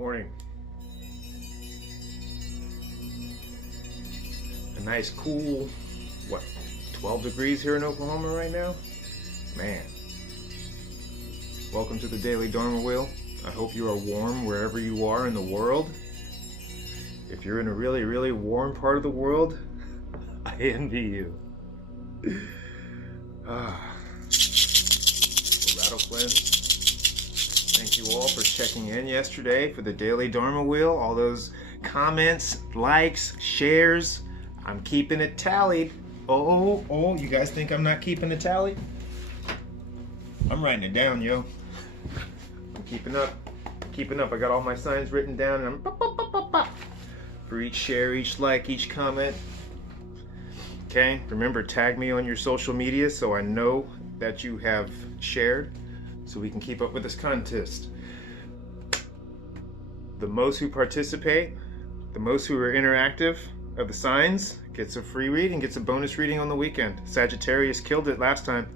morning. A nice cool, 12 degrees here in Oklahoma right now? Man. Welcome to the Daily Dharma Wheel. I hope you are warm wherever you are in the world. If you're in a really, really warm part of the world, I envy you. Vidato cleanse. Thank you all for checking in yesterday for the Daily Dharma Wheel. All those comments, likes, shares. I'm keeping it tallied. Oh, you guys think I'm not keeping it tallied? I'm writing it down, yo. I'm keeping up. I got all my signs written down, and I'm for each share, each like, each comment. Okay, remember, tag me on your social media so I know that you have shared, so we can keep up with this contest. The most who participate, the most who are interactive of the signs, gets a free reading, gets a bonus reading on the weekend. Sagittarius killed it last time.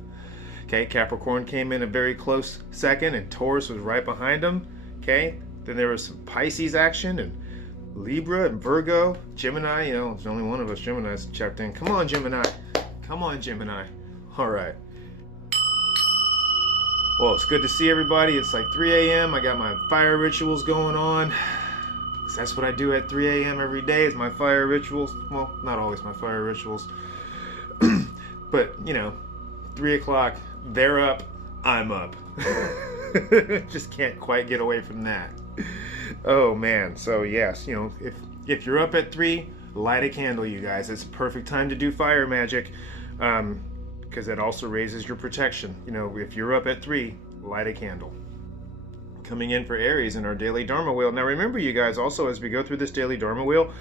Okay, Capricorn came in a very close second, and Taurus was right behind him. Okay, then there was some Pisces action, and Libra and Virgo, Gemini. There's only one of us Geminis checked in. Come on, Gemini. Come on, Gemini. All right. Well, it's good to see everybody. It's like 3 a.m. I got my fire rituals going on. That's what I do at 3 a.m. every day is my fire rituals. Well, not always my fire rituals. But, 3 o'clock, they're up, I'm up. Just can't quite get away from that. Oh, man. So, yes, if you're up at 3, light a candle, you guys. It's a perfect time to do fire magic. Because it also raises your protection. If you're up at 3, light a candle. Coming in for Aries in our Daily Dharma Wheel. Now remember, you guys, also as we go through this Daily Dharma Wheel,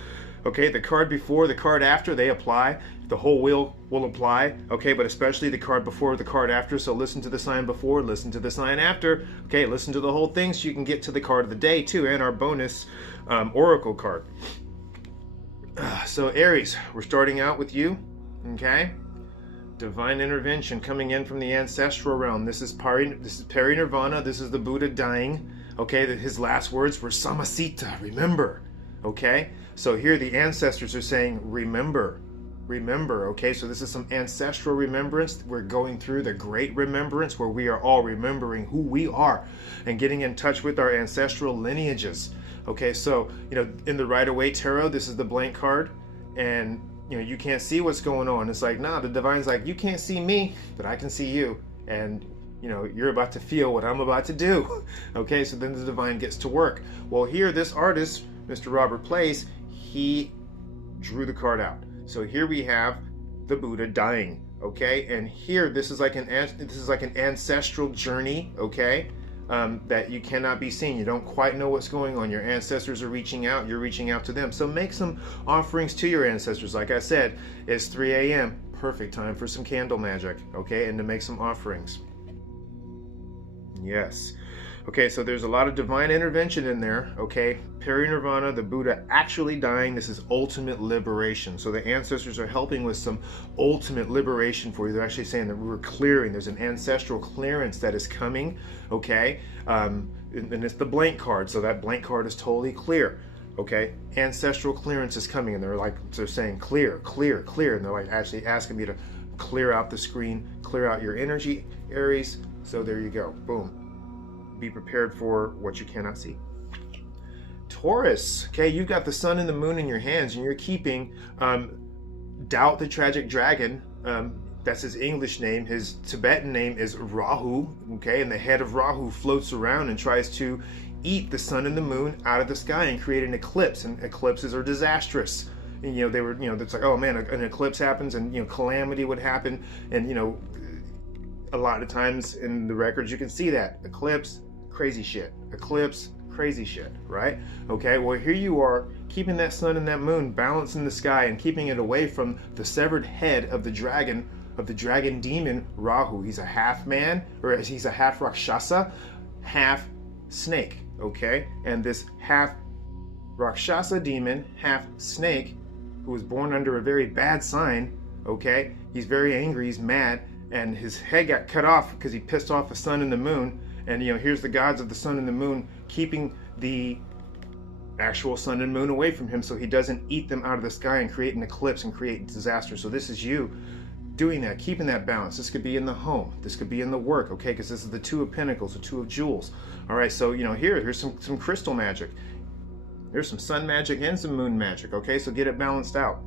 okay, the card before, the card after, they apply. The whole wheel will apply, okay, but especially the card before, the card after. So listen to the sign before, listen to the sign after, okay, listen to the whole thing so you can get to the card of the day too, and our bonus oracle card. So Aries, we're starting out with you, okay? Divine intervention coming in from the ancestral realm. This is peri-nirvana. This is the Buddha dying. Okay, his last words were samasita, remember. Okay, so here the ancestors are saying, remember. Okay, so this is some ancestral remembrance. We're going through the great remembrance where we are all remembering who we are and getting in touch with our ancestral lineages. Okay, so, in the Rider-Waite Tarot, this is the blank card, and you can't see what's going on. It's like, nah, the divine's like, you can't see me, but I can see you. And, you're about to feel what I'm about to do. Okay, so then the divine gets to work. Well, here, this artist, Mr. Robert Place, he drew the card out. So here we have the Buddha dying. Okay, and here, this is like an ancestral journey, okay? That you cannot be seen. You don't quite know what's going on. Your ancestors are reaching out. You're reaching out to them. So make some offerings to your ancestors. Like I said, it's 3 a.m. Perfect time for some candle magic, okay? And to make some offerings. Yes. Okay, so there's a lot of divine intervention in there, okay? Peri-nirvana, the Buddha actually dying. This is ultimate liberation. So the ancestors are helping with some ultimate liberation for you. They're actually saying that we're clearing. There's an ancestral clearance that is coming, okay? And it's the blank card, so that blank card is totally clear, okay? Ancestral clearance is coming, and they're saying clear, and they're like actually asking me to clear out the screen, clear out your energy, Aries. So there you go, boom. Be prepared for what you cannot see. Taurus, okay, you've got the sun and the moon in your hands, and you're keeping Doubt the Tragic Dragon. That's his English name. His Tibetan name is Rahu, okay, and the head of Rahu floats around and tries to eat the sun and the moon out of the sky and create an eclipse, and eclipses are disastrous. And, they were, it's like, oh man, an eclipse happens, and, calamity would happen, and, a lot of times in the records you can see that. Eclipse, crazy shit. Eclipse, crazy shit, right? Okay, well here you are keeping that sun and that moon balanced in the sky and keeping it away from the severed head of the dragon demon Rahu. He's a half man, or he's a half Rakshasa, half snake, okay? And this half Rakshasa demon, half snake, who was born under a very bad sign, okay? He's very angry, he's mad, and his head got cut off because he pissed off the sun and the moon. And here's the gods of the sun and the moon keeping the actual sun and moon away from him so he doesn't eat them out of the sky and create an eclipse and create disaster. So this is you doing that, keeping that balance. This could be in the home, this could be in the work, okay, because this is the Two of Pentacles, the Two of Jewels. All right, so here's some crystal magic. There's some sun magic and some moon magic, okay, so get it balanced out.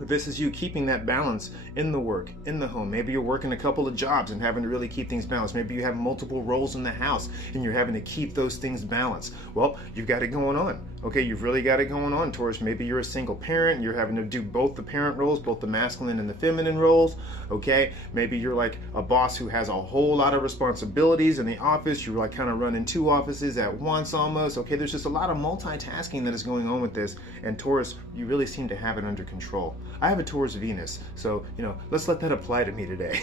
This is you keeping that balance in the work, in the home. Maybe you're working a couple of jobs and having to really keep things balanced. Maybe you have multiple roles in the house and you're having to keep those things balanced. Well, you've got it going on. Okay, you've really got it going on, Taurus. Maybe you're a single parent. You're having to do both the parent roles, both the masculine and the feminine roles. Okay, maybe you're like a boss who has a whole lot of responsibilities in the office. You're like kind of running two offices at once almost. Okay, there's just a lot of multitasking that is going on with this. And Taurus, you really seem to have it under control. I have a Taurus Venus, so let's let that apply to me today.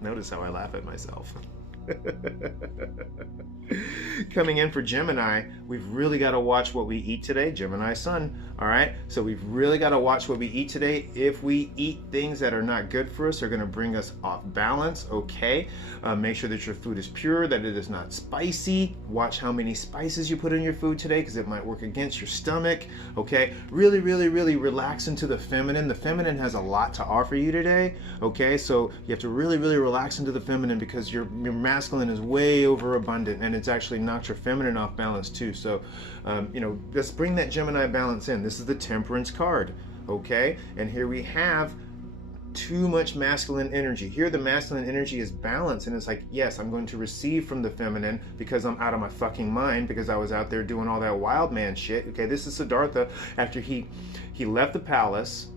Notice how I laugh at myself. Coming in for Gemini, we've really got to watch what we eat today. Gemini sun, all right? So we've really got to watch what we eat today. If we eat things that are not good for us, they're going to bring us off balance, okay? Make sure that your food is pure, that it is not spicy. Watch how many spices you put in your food today because it might work against your stomach, okay? Really, really, really relax into the feminine. The feminine has a lot to offer you today, okay? So you have to really, really relax into the feminine because your masculine is way overabundant and it's actually knocked your feminine off balance too. So, let's bring that Gemini balance in. This is the Temperance card, okay? And here we have too much masculine energy. Here the masculine energy is balanced and it's like, yes, I'm going to receive from the feminine because I'm out of my fucking mind because I was out there doing all that wild man shit. Okay, this is Siddhartha after he left the palace.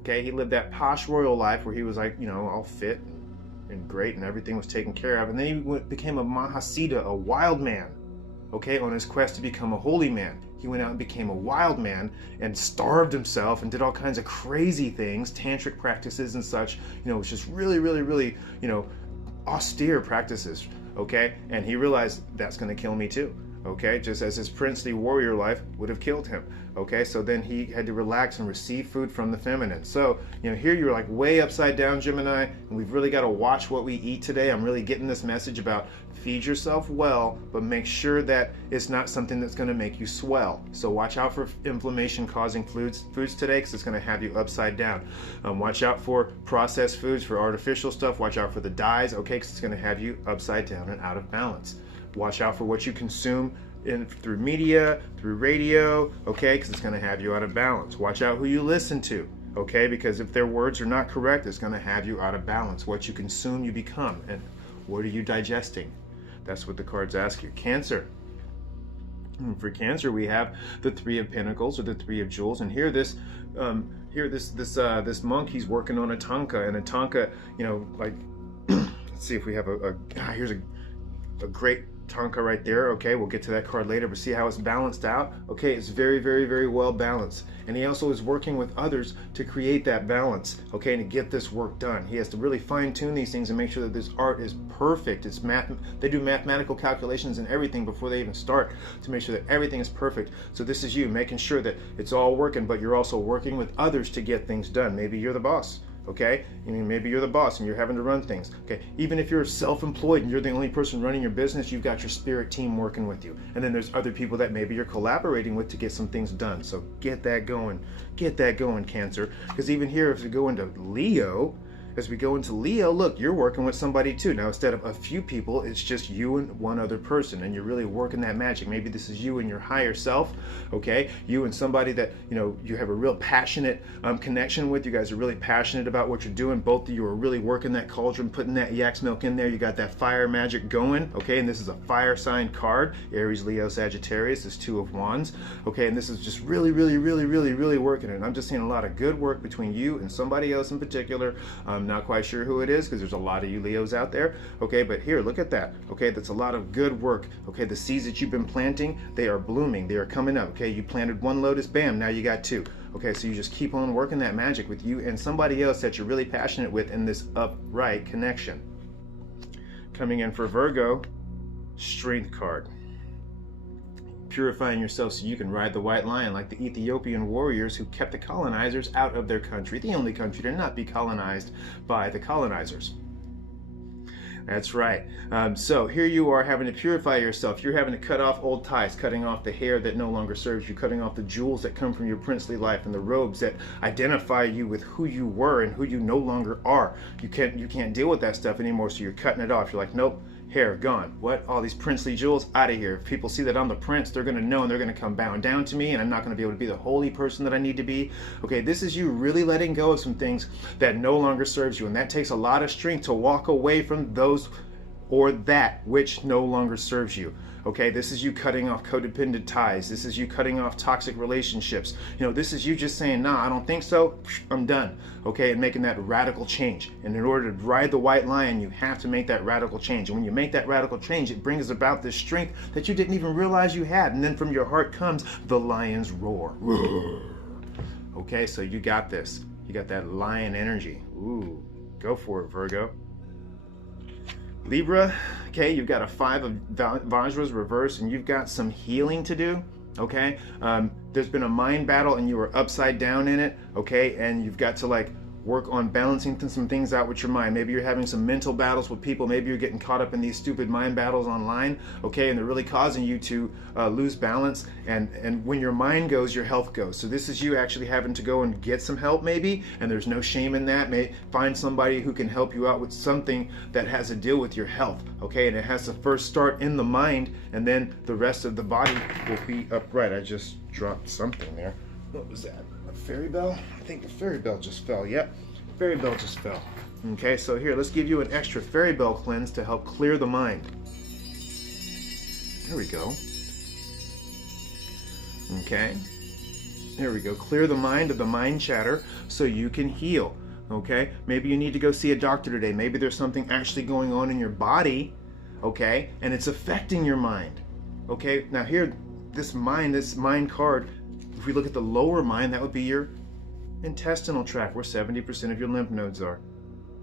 Okay, he lived that posh royal life where he was like, all fit and great and everything was taken care of, and then he became a Mahasiddha, a wild man, okay, on his quest to become a holy man. He went out and became a wild man and starved himself and did all kinds of crazy things, tantric practices and such, it's just really, really, really, austere practices, okay, and he realized that's going to kill me too. Okay, just as his princely warrior life would have killed him. Okay, so then he had to relax and receive food from the feminine. So, here you're like way upside down, Gemini, and we've really got to watch what we eat today. I'm really getting this message about feed yourself well, but make sure that it's not something that's going to make you swell. So watch out for inflammation causing foods today because it's going to have you upside down. Watch out for processed foods, for artificial stuff. Watch out for the dyes, okay, because it's going to have you upside down and out of balance. Watch out for what you consume through media, through radio, okay, because it's going to have you out of balance. Watch out who you listen to, okay, because if their words are not correct, it's going to have you out of balance. What you consume, you become. And what are you digesting? That's what the cards ask you. Cancer. For Cancer, we have the Three of Pentacles or the Three of Jewels, and here this monk, he's working on a tanka, and a tanka, like, let's see if we have here's a great tanka right there. Okay, we'll get to that card later, but see how it's balanced out. Okay, it's very, very, very well balanced, and he also is working with others to create that balance, okay, and to get this work done. He has to really fine-tune these things and make sure that this art is perfect. They do mathematical calculations and everything before they even start to make sure that everything is perfect. So this is you making sure that it's all working, but you're also working with others to get things done. Maybe you're the boss. Okay, maybe you're the boss and you're having to run things. Okay, even if you're self-employed and you're the only person running your business, you've got your spirit team working with you, and then there's other people that maybe you're collaborating with to get some things done. So get that going, Cancer. Because even here, as we go into Leo, look, you're working with somebody too. Now, instead of a few people, it's just you and one other person, and you're really working that magic. Maybe this is you and your higher self, okay? You and somebody that, you have a real passionate connection with. You guys are really passionate about what you're doing. Both of you are really working that cauldron, putting that yak's milk in there. You got that fire magic going, okay? And this is a fire sign card. Aries, Leo, Sagittarius is Two of Wands, okay? And this is just really, really, really, really, really working. And I'm just seeing a lot of good work between you and somebody else in particular. I'm not quite sure who it is because there's a lot of you Leos out there, okay, but here, look at that, okay, that's a lot of good work, okay, the seeds that you've been planting, they are blooming, they are coming up, okay, you planted one lotus, bam, now you got two, okay, so you just keep on working that magic with you and somebody else that you're really passionate with in this upright connection. Coming in for Virgo, Strength card. Purifying yourself so you can ride the white lion like the Ethiopian warriors who kept the colonizers out of their country, the only country to not be colonized by the colonizers. That's right. So here you are having to purify yourself. You're having to cut off old ties, cutting off the hair that no longer serves you, cutting off the jewels that come from your princely life and the robes that identify you with who you were and who you no longer are. You can't deal with that stuff anymore, so you're cutting it off. You're like, nope, hair gone. What? All these princely jewels out of here. If people see that I'm the prince, they're going to know and they're going to come bowing down to me, and I'm not going to be able to be the holy person that I need to be. Okay, this is you really letting go of some things that no longer serves you, and that takes a lot of strength to walk away from those or that which no longer serves you. Okay, this is you cutting off codependent ties. This is you cutting off toxic relationships. You know, this is you just saying, nah, I don't think so, I'm done. Okay, and making that radical change. And in order to ride the white lion, you have to make that radical change. And when you make that radical change, it brings about this strength that you didn't even realize you had. And then from your heart comes the lion's roar. Okay, so you got this. You got that lion energy. Ooh, go for it, Virgo. Libra, okay, you've got a 5 of Vajras reverse, and you've got some healing to do, okay? There's been a mind battle and you were upside down in it, okay? And you've got to like work on balancing some things out with your mind. Maybe you're having some mental battles with people. Maybe you're getting caught up in these stupid mind battles online, okay? And they're really causing you to lose balance. And when your mind goes, your health goes. So this is you actually having to go and get some help maybe, and there's no shame in that. Find somebody who can help you out with something that has to deal with your health, okay? And it has to first start in the mind, and then the rest of the body will be upright. I just dropped something there. What was that? A fairy bell? I think the fairy bell just fell. Yep, fairy bell just fell. Okay, so here, let's give you an extra fairy bell cleanse to help clear the mind. There we go. Okay, there we go. Clear the mind of the mind chatter so you can heal. Okay, maybe you need to go see a doctor today. Maybe there's something actually going on in your body, okay, and it's affecting your mind. Okay, now here, this mind card, if we look at the lower mind, that would be your intestinal tract, where 70% of your lymph nodes are.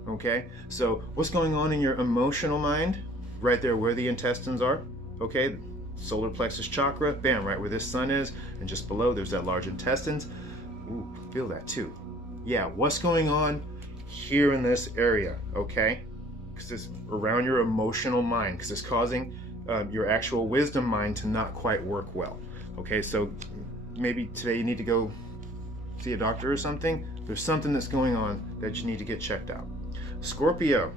Okay, so what's going on in your emotional mind? Right there where the intestines are. Okay, solar plexus chakra, bam, right where this sun is, and just below there's that large intestines. Ooh, feel that too. Yeah, what's going on here in this area? Okay, because it's around your emotional mind, because it's causing your actual wisdom mind to not quite work well. Okay, so maybe today you need to go see a doctor or something. There's something that's going on that you need to get checked out. Scorpio,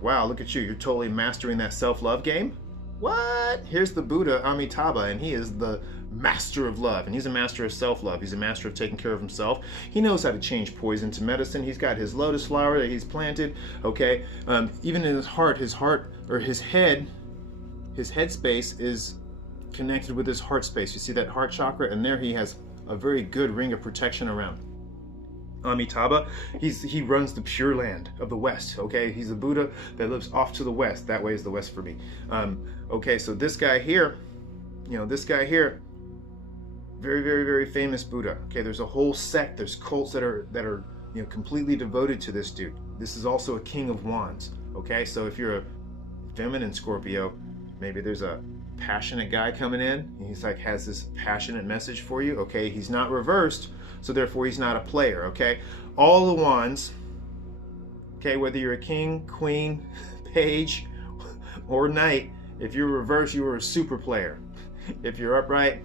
wow, look at you. You're totally mastering that self-love game. What? Here's the Buddha Amitabha, and he is the master of love, and he's a master of self-love. He's a master of taking care of himself. He knows how to change poison to medicine. He's got his lotus flower that he's planted, okay? Even in his heart, or his head space is connected with his heart space. You see that heart chakra, and there he has a very good ring of protection around. Amitabha, he runs the Pure Land of the West, okay? He's a Buddha that lives off to the west. That way is the west for me. Okay, so this guy here, very, very, very famous Buddha. Okay, there's a whole sect, there's cults that are completely devoted to this dude. This is also a king of wands, okay? So if you're a feminine Scorpio, maybe there's a passionate guy coming in, and he's like has this passionate message for you, okay? He's not reversed, so therefore he's not a player, okay? All the wands, okay, whether you're a king, queen, page, or knight, if you're reversed, you are a super player. If you're upright,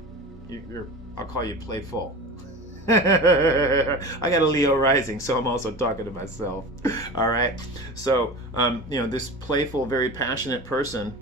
I'll call you playful. I got a Leo rising, so I'm also talking to myself. All right, so this playful, very passionate person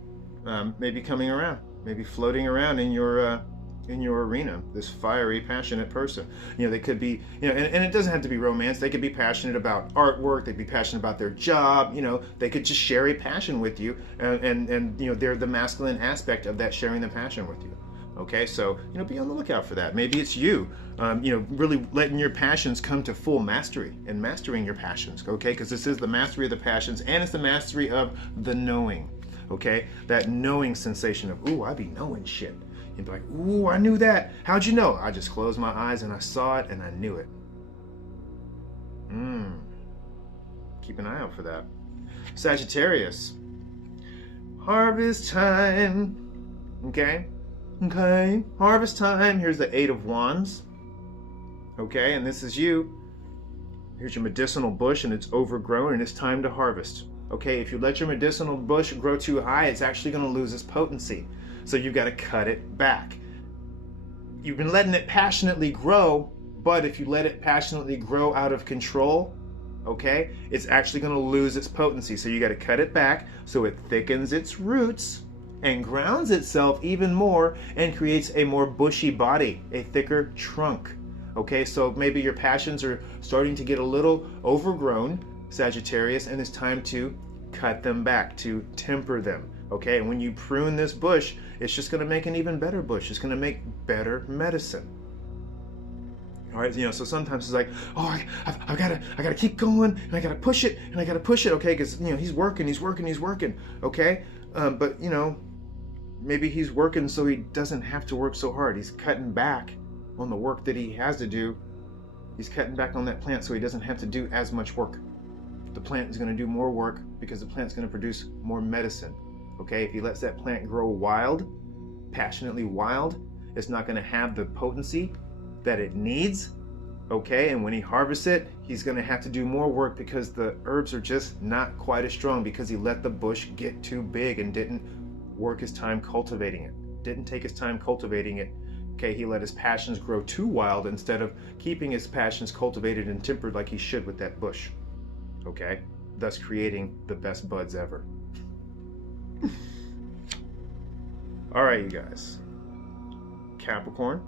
may be coming around, maybe floating around in your arena, this fiery, passionate person. They could be, and it doesn't have to be romance. They could be passionate about artwork. They'd be passionate about their job. They could just share a passion with you, and they're the masculine aspect of that, sharing the passion with you. Okay, so be on the lookout for that. Maybe it's you, really letting your passions come to full mastery and mastering your passions. Okay, because this is the mastery of the passions, and it's the mastery of the knowing. Okay, that knowing sensation of, ooh, I be knowing shit. You'd be like, ooh, I knew that. How'd you know? I just closed my eyes and I saw it and I knew it. Keep an eye out for that. Sagittarius. Harvest time. Okay, harvest time. Here's the 8 of Wands. Okay, and this is you. Here's your medicinal bush, and it's overgrown, and it's time to harvest. Okay, if you let your medicinal bush grow too high, it's actually going to lose its potency. So you've got to cut it back. You've been letting it passionately grow, but if you let it passionately grow out of control, okay, it's actually going to lose its potency. So you got to cut it back so it thickens its roots and grounds itself even more and creates a more bushy body, a thicker trunk. Okay, so maybe your passions are starting to get a little overgrown, Sagittarius, and it's time to cut them back, to temper them. Okay, and when you prune this bush, it's just going to make an even better bush. It's going to make better medicine. All right, so sometimes it's like, oh, I gotta keep going, and I gotta push it, and I gotta push it, okay, because he's working, okay, but maybe he's working so he doesn't have to work so hard. He's cutting back on the work that he has to do. He's cutting back on that plant so he doesn't have to do as much work. The plant is going to do more work because the plant's going to produce more medicine. Okay, if he lets that plant grow wild, passionately wild, it's not going to have the potency that it needs. Okay, and when he harvests it, he's going to have to do more work because the herbs are just not quite as strong because he let the bush get too big and didn't work his time cultivating it. Didn't take his time cultivating it. Okay, he let his passions grow too wild instead of keeping his passions cultivated and tempered like he should with that bush. Okay, thus creating the best buds ever. All right, you guys. Capricorn.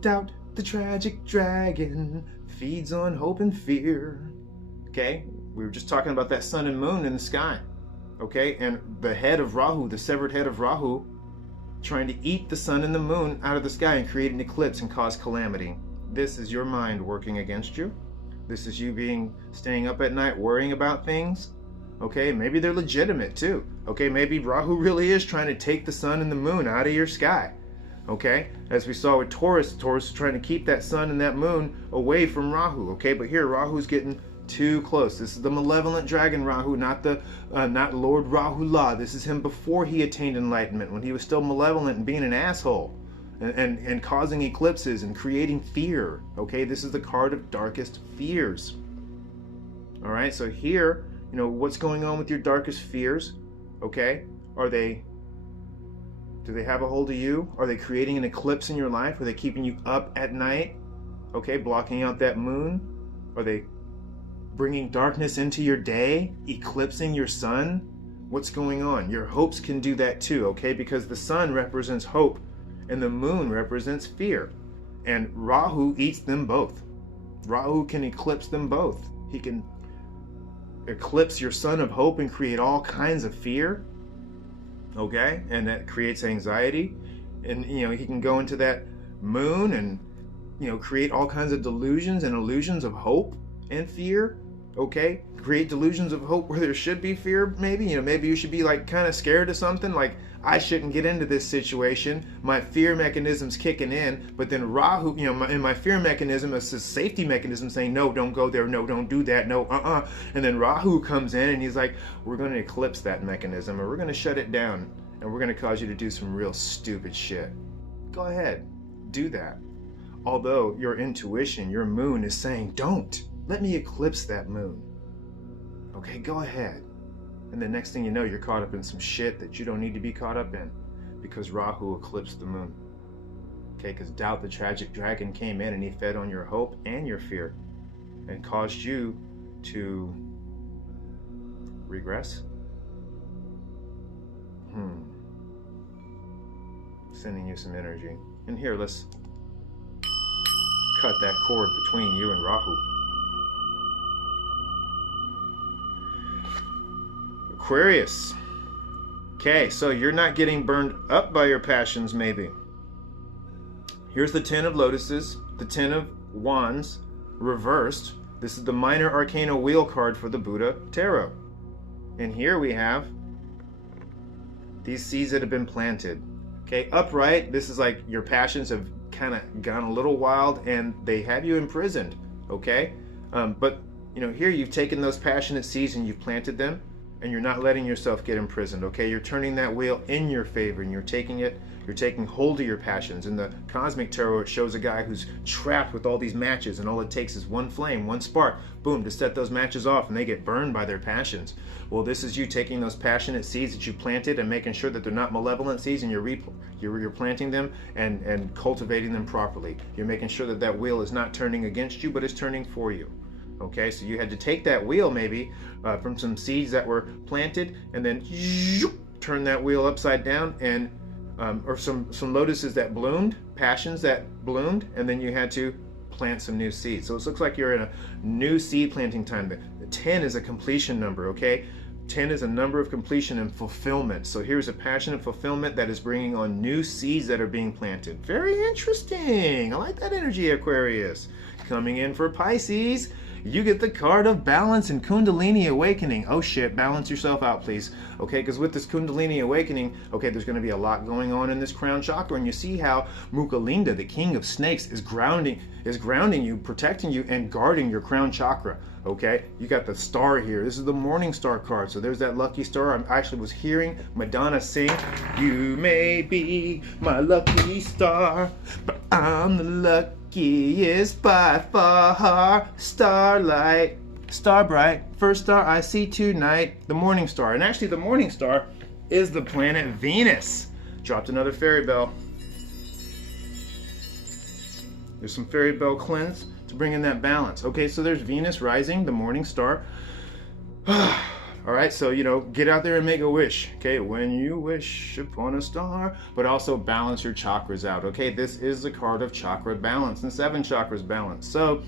Doubt the tragic dragon feeds on hope and fear. Okay, we were just talking about that sun and moon in the sky. Okay, and the head of Rahu, the severed head of Rahu, trying to eat the sun and the moon out of the sky and create an eclipse and cause calamity. This is your mind working against you. This is you staying up at night worrying about things. Okay, maybe they're legitimate too. Okay, maybe Rahu really is trying to take the sun and the moon out of your sky. Okay, as we saw with Taurus, Taurus is trying to keep that sun and that moon away from Rahu. Okay, but here Rahu's getting too close. This is the malevolent dragon Rahu, not Lord Rahula. This is him before he attained enlightenment, when he was still malevolent and being an asshole and causing eclipses and creating fear. Okay, this is the card of darkest fears. All right, so here, what's going on with your darkest fears? Okay, do they have a hold of you? Are they creating an eclipse in your life? Are they keeping you up at night? Okay, blocking out that moon? Are they bringing darkness into your day, eclipsing your sun? What's going on? Your hopes can do that too, okay? Because the sun represents hope and the moon represents fear. And Rahu eats them both. Rahu can eclipse them both. He can eclipse your sun of hope and create all kinds of fear, okay? And that creates anxiety. And, he can go into that moon and, create all kinds of delusions and illusions of hope and fear. Okay, create delusions of hope where there should be fear. Maybe maybe you should be kind of scared of something, like I shouldn't get into this situation, my fear mechanism's kicking in. But then Rahu, in my fear mechanism, it's a safety mechanism saying, no, don't go there, no, don't do that, no, and then Rahu comes in and he's like, we're going to eclipse that mechanism, or we're going to shut it down, and we're going to cause you to do some real stupid shit. Go ahead, do that. Although your intuition, your moon, is saying, don't. Let me eclipse that moon. Okay, go ahead. And the next thing you know, you're caught up in some shit that you don't need to be caught up in because Rahu eclipsed the moon. Okay, because Doubt the tragic dragon came in and he fed on your hope and your fear and caused you to regress. Sending you some energy. And here, let's cut that cord between you and Rahu. Aquarius. Okay, so you're not getting burned up by your passions, maybe. Here's the 10 of lotuses, the 10 of wands, reversed. This is the minor arcana wheel card for the Buddha Tarot. And here we have these seeds that have been planted. Okay, upright, this is like your passions have kind of gone a little wild and they have you imprisoned. Okay, but here you've taken those passionate seeds and you've planted them. and you're not letting yourself get imprisoned, okay? You're turning that wheel in your favor, and you're taking hold of your passions. In the Cosmic Tarot, it shows a guy who's trapped with all these matches, and all it takes is one flame, one spark, boom, to set those matches off, and they get burned by their passions. Well, this is you taking those passionate seeds that you planted and making sure that they're not malevolent seeds, and you're planting them and cultivating them properly. You're making sure that that wheel is not turning against you, but is turning for you. Okay, so you had to take that wheel maybe from some seeds that were planted, and then turn that wheel upside down, and or some lotuses that bloomed, passions that bloomed, and then you had to plant some new seeds. So it looks like you're in a new seed planting time. The 10 is a completion number, okay? 10 is a number of completion and fulfillment. So here's a passion and fulfillment that is bringing on new seeds that are being planted. Very interesting. I like that energy, Aquarius. Coming in for Pisces, you get the card of balance and Kundalini awakening. Oh shit, balance yourself out, please. Okay, because with this Kundalini awakening, okay, there's going to be a lot going on in this crown chakra, and you see how Mukalinda, the king of snakes, is grounding you, protecting you, and guarding your crown chakra. Okay, you got the star here. This is the morning star card. So there's that lucky star. I actually was hearing Madonna sing, "You may be my lucky star, but I'm the luckiest by far. Starlight, star bright, first star I see tonight." The morning star. And actually the morning star is the planet Venus. Dropped another fairy bell. There's some fairy bell cleanse to bring in that balance. Okay, so there's Venus rising, the morning star. All right, so, get out there and make a wish. Okay, when you wish upon a star, but also balance your chakras out. Okay, this is the card of chakra balance and 7 chakras balance. So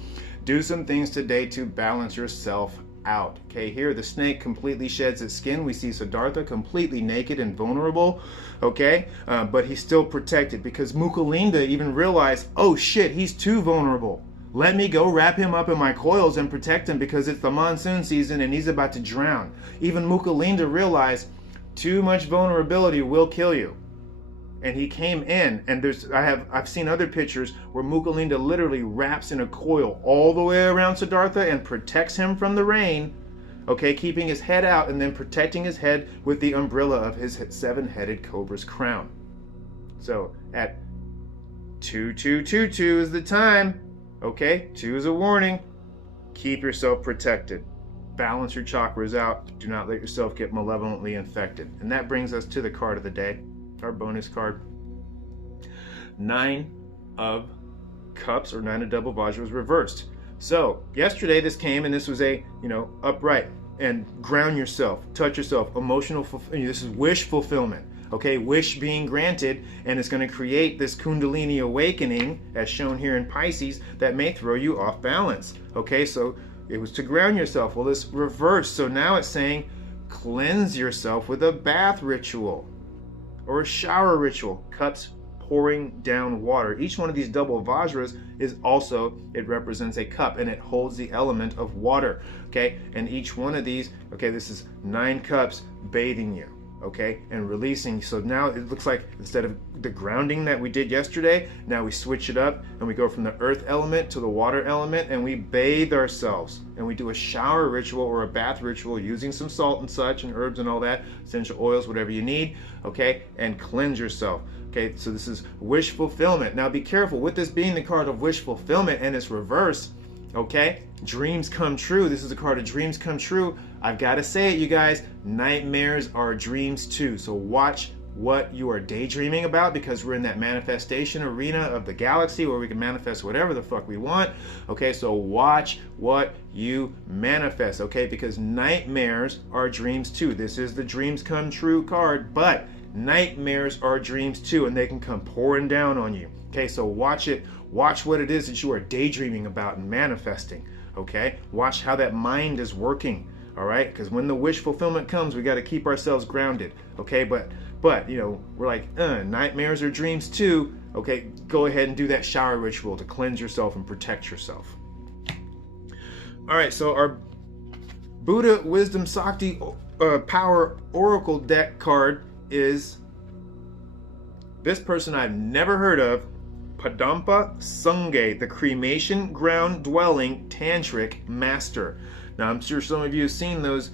do some things today to balance yourself out. Okay, here the snake completely sheds its skin. We see Siddhartha completely naked and vulnerable. Okay, but he's still protected because Mukalinda even realized, oh shit, he's too vulnerable. Let me go wrap him up in my coils and protect him because it's the monsoon season and he's about to drown. Even Mukalinda realized too much vulnerability will kill you. And he came in, and I've seen other pictures where Mukalinda literally wraps in a coil all the way around Siddhartha and protects him from the rain, okay, keeping his head out and then protecting his head with the umbrella of his 7-headed cobra's crown. So at 2222 is the time. Okay, 2 is a warning. Keep yourself protected. Balance your chakras out. Do not let yourself get malevolently infected. And that brings us to the card of the day, our bonus card. 9 of Cups, or 9 of Double Vajra, was reversed. So yesterday this came, and this was a, upright and ground yourself, touch yourself, emotional. This is wish fulfillment. Okay, wish being granted, and it's going to create this Kundalini awakening, as shown here in Pisces, that may throw you off balance. Okay, so it was to ground yourself. Well, this reversed, so now it's saying cleanse yourself with a bath ritual or a shower ritual. Cups pouring down water. Each one of these double Vajras is also, it represents a cup, and it holds the element of water. Okay, and each one of these, okay, this is 9 cups bathing you. Okay, and releasing. So now it looks like instead of the grounding that we did yesterday, now we switch it up and we go from the earth element to the water element, and we bathe ourselves, and we do a shower ritual or a bath ritual using some salt and such and herbs and all that, essential oils, whatever you need, okay, and cleanse yourself. Okay, so this is wish fulfillment. Now be careful with this being the card of wish fulfillment and its reverse. Okay, dreams come true. This is a card of dreams come true. I've got to say it, you guys, nightmares are dreams too. So watch what you are daydreaming about, because we're in that manifestation arena of the galaxy where we can manifest whatever the fuck we want. Okay, so watch what you manifest, okay, because nightmares are dreams too. This is the dreams come true card, but nightmares are dreams too, and they can come pouring down on you. Okay, so watch it. Watch what it is that you are daydreaming about and manifesting. Okay, watch how that mind is working. All right, because when the wish fulfillment comes, we got to keep ourselves grounded. Okay, but we're like, nightmares are dreams too. Okay, go ahead and do that shower ritual to cleanse yourself and protect yourself. All right, so our Buddha Wisdom Sakti Power Oracle deck card is this person I've never heard of, Padampa Sangye, the cremation ground dwelling tantric master. Now I'm sure some of you have seen those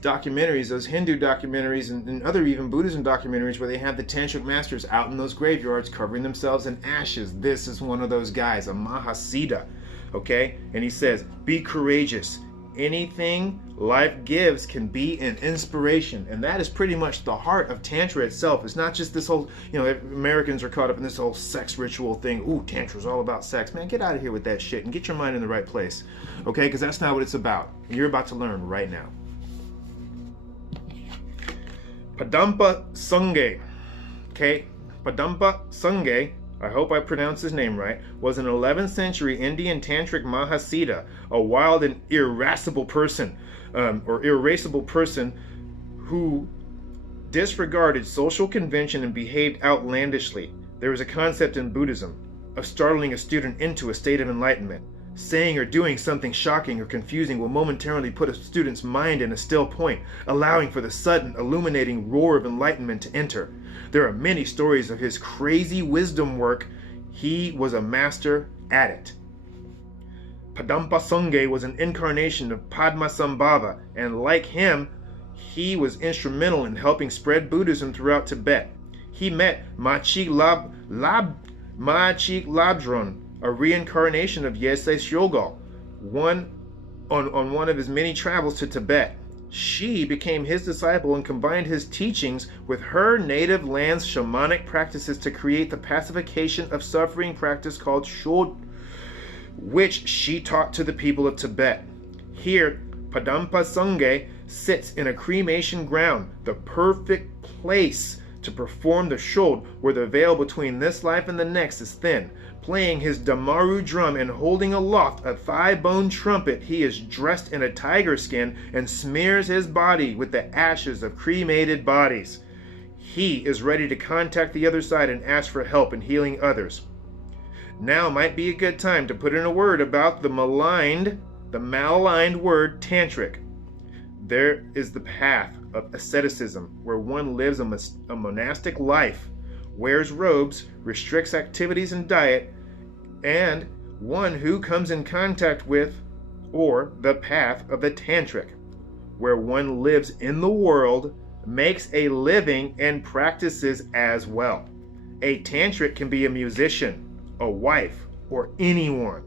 documentaries, those Hindu documentaries, and other even Buddhism documentaries where they have the Tantric masters out in those graveyards covering themselves in ashes. This is one of those guys, a Mahasiddha, okay? And he says, be courageous. Anything life gives can be an inspiration. And that is pretty much the heart of Tantra itself. It's not just this whole, Americans are caught up in this whole sex ritual thing. Ooh, Tantra's all about sex. Man, get out of here with that shit and get your mind in the right place, okay? Because that's not what it's about. And you're about to learn right now. Padampa Sangye, okay? Padampa Sangye, I hope I pronounced his name right, was an 11th century Indian Tantric Mahasiddha, a wild and irascible person, who disregarded social convention and behaved outlandishly. There is a concept in Buddhism of startling a student into a state of enlightenment. Saying or doing something shocking or confusing will momentarily put a student's mind in a still point, allowing for the sudden illuminating roar of enlightenment to enter. There are many stories of his crazy wisdom work. He was a master at it. Padampa Sangye was an incarnation of Padmasambhava, and like him, he was instrumental in helping spread Buddhism throughout Tibet. He met Machi Labdron, a reincarnation of Yeshe Shyogal, on one of his many travels to Tibet. She became his disciple and combined his teachings with her native land's shamanic practices to create the pacification of suffering practice called Sho, which she taught to the people of Tibet. Here, Padampa Sangye sits in a cremation ground, the perfect place to perform the Shod, where the veil between this life and the next is thin. Playing his Damaru drum and holding aloft a thigh-bone trumpet, he is dressed in a tiger skin and smears his body with the ashes of cremated bodies. He is ready to contact the other side and ask for help in healing others. Now might be a good time to put in a word about the malaligned word Tantric. There is the path of asceticism, where one lives a monastic life, wears robes, restricts activities and diet, and one who comes in contact with, or the path of the Tantric, where one lives in the world, makes a living, and practices as well. A Tantric can be a musician, a wife, or anyone.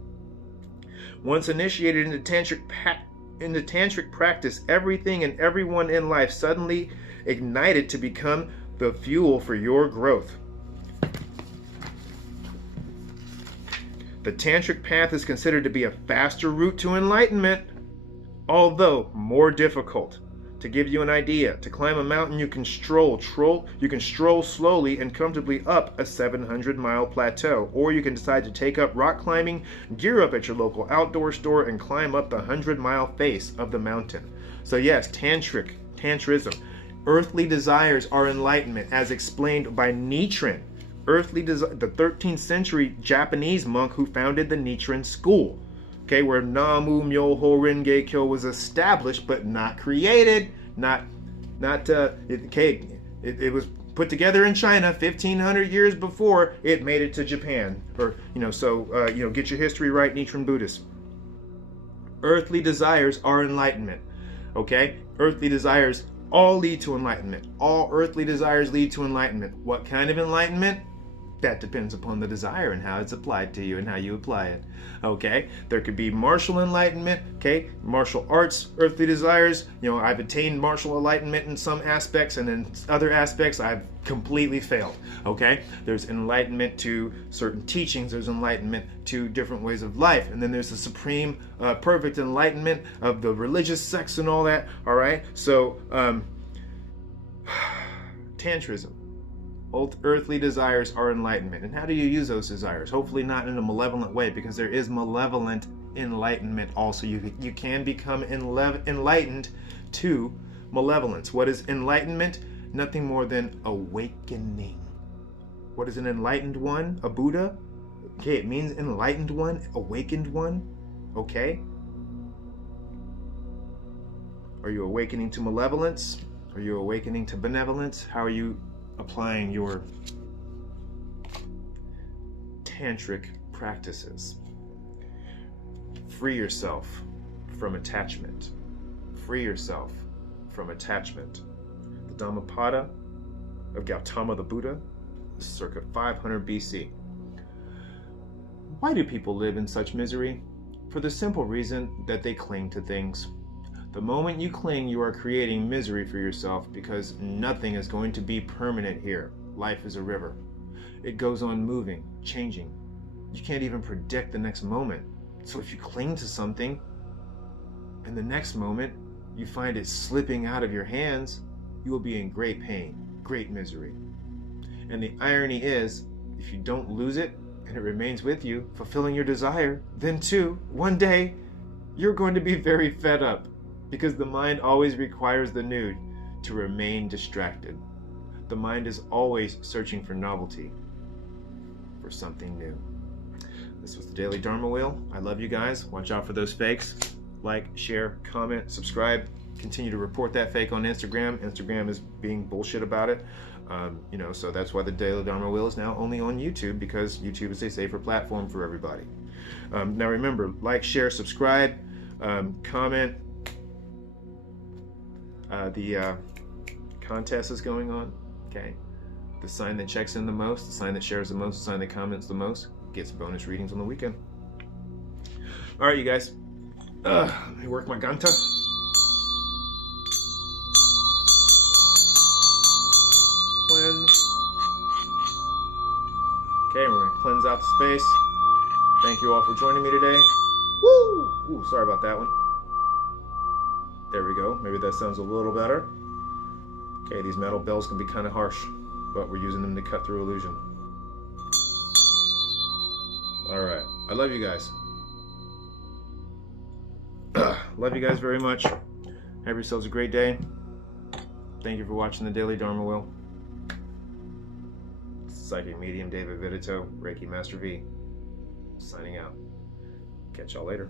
Once initiated into Tantric practice, everything and everyone in life suddenly ignited to become the fuel for your growth. The Tantric path is considered to be a faster route to enlightenment, although more difficult. To give you an idea, to climb a mountain you can stroll slowly and comfortably up a 700-mile plateau, or you can decide to take up rock climbing, gear up at your local outdoor store, and climb up the 100-mile face of the mountain. So yes, Tantrism. Earthly desires are enlightenment, as explained by Nichiren, the 13th century Japanese monk who founded the Nichiren school. Okay, where Namu Myoho Renge Kyo was established but not created. It was put together in China 1500 years before it made it to Japan. Get your history right, Nichiren Buddhist. Earthly desires are enlightenment. Okay, earthly desires all lead to enlightenment. All earthly desires lead to enlightenment. What kind of enlightenment? That depends upon the desire and how it's applied to you and how you apply it. Okay, there could be martial enlightenment. Okay, martial arts, earthly desires. I've attained martial enlightenment in some aspects, and in other aspects I've completely failed. Okay, there's enlightenment to certain teachings. There's enlightenment to different ways of life, and then there's the supreme, perfect enlightenment of the religious sects and all that. All right, so Tantrism. Earthly desires are enlightenment. And how do you use those desires? Hopefully not in a malevolent way, because there is malevolent enlightenment also. You can become enlightened to malevolence. What is enlightenment? Nothing more than awakening. What is an enlightened one? A Buddha? Okay, it means enlightened one, awakened one. Okay? Are you awakening to malevolence? Are you awakening to benevolence? How are you applying your tantric practices? Free yourself from attachment. Free yourself from attachment. The Dhammapada of Gautama the Buddha is circa 500 BC. Why do people live in such misery? For the simple reason that they cling to things. The moment you cling, you are creating misery for yourself, because nothing is going to be permanent here. Life is a river. It goes on moving, changing. You can't even predict the next moment. So if you cling to something, and the next moment you find it slipping out of your hands, you will be in great pain, great misery. And the irony is, if you don't lose it, and it remains with you, fulfilling your desire, then too, one day, you're going to be very fed up, because the mind always requires the nude to remain distracted. The mind is always searching for novelty, for something new. This was the Daily Dharma Wheel. I love you guys. Watch out for those fakes. Like, share, comment, subscribe. Continue to report that fake on Instagram. Instagram is being bullshit about it. So that's why the Daily Dharma Wheel is now only on YouTube, because YouTube is a safer platform for everybody. Now remember, like, share, subscribe, comment. The contest is going on. Okay. The sign that checks in the most, the sign that shares the most, the sign that comments the most, gets bonus readings on the weekend. All right, you guys. Let me work my ganta. Cleanse. Okay, we're gonna cleanse out the space. Thank you all for joining me today. Woo! Ooh, sorry about that one. There we go. Maybe that sounds a little better. Okay, these metal bells can be kind of harsh, but we're using them to cut through illusion. All right. I love you guys. Love you guys very much. Have yourselves a great day. Thank you for watching the Daily Dharma Wheel. Psychic Medium Davvid Vidato, Reiki Master V, signing out. Catch y'all later.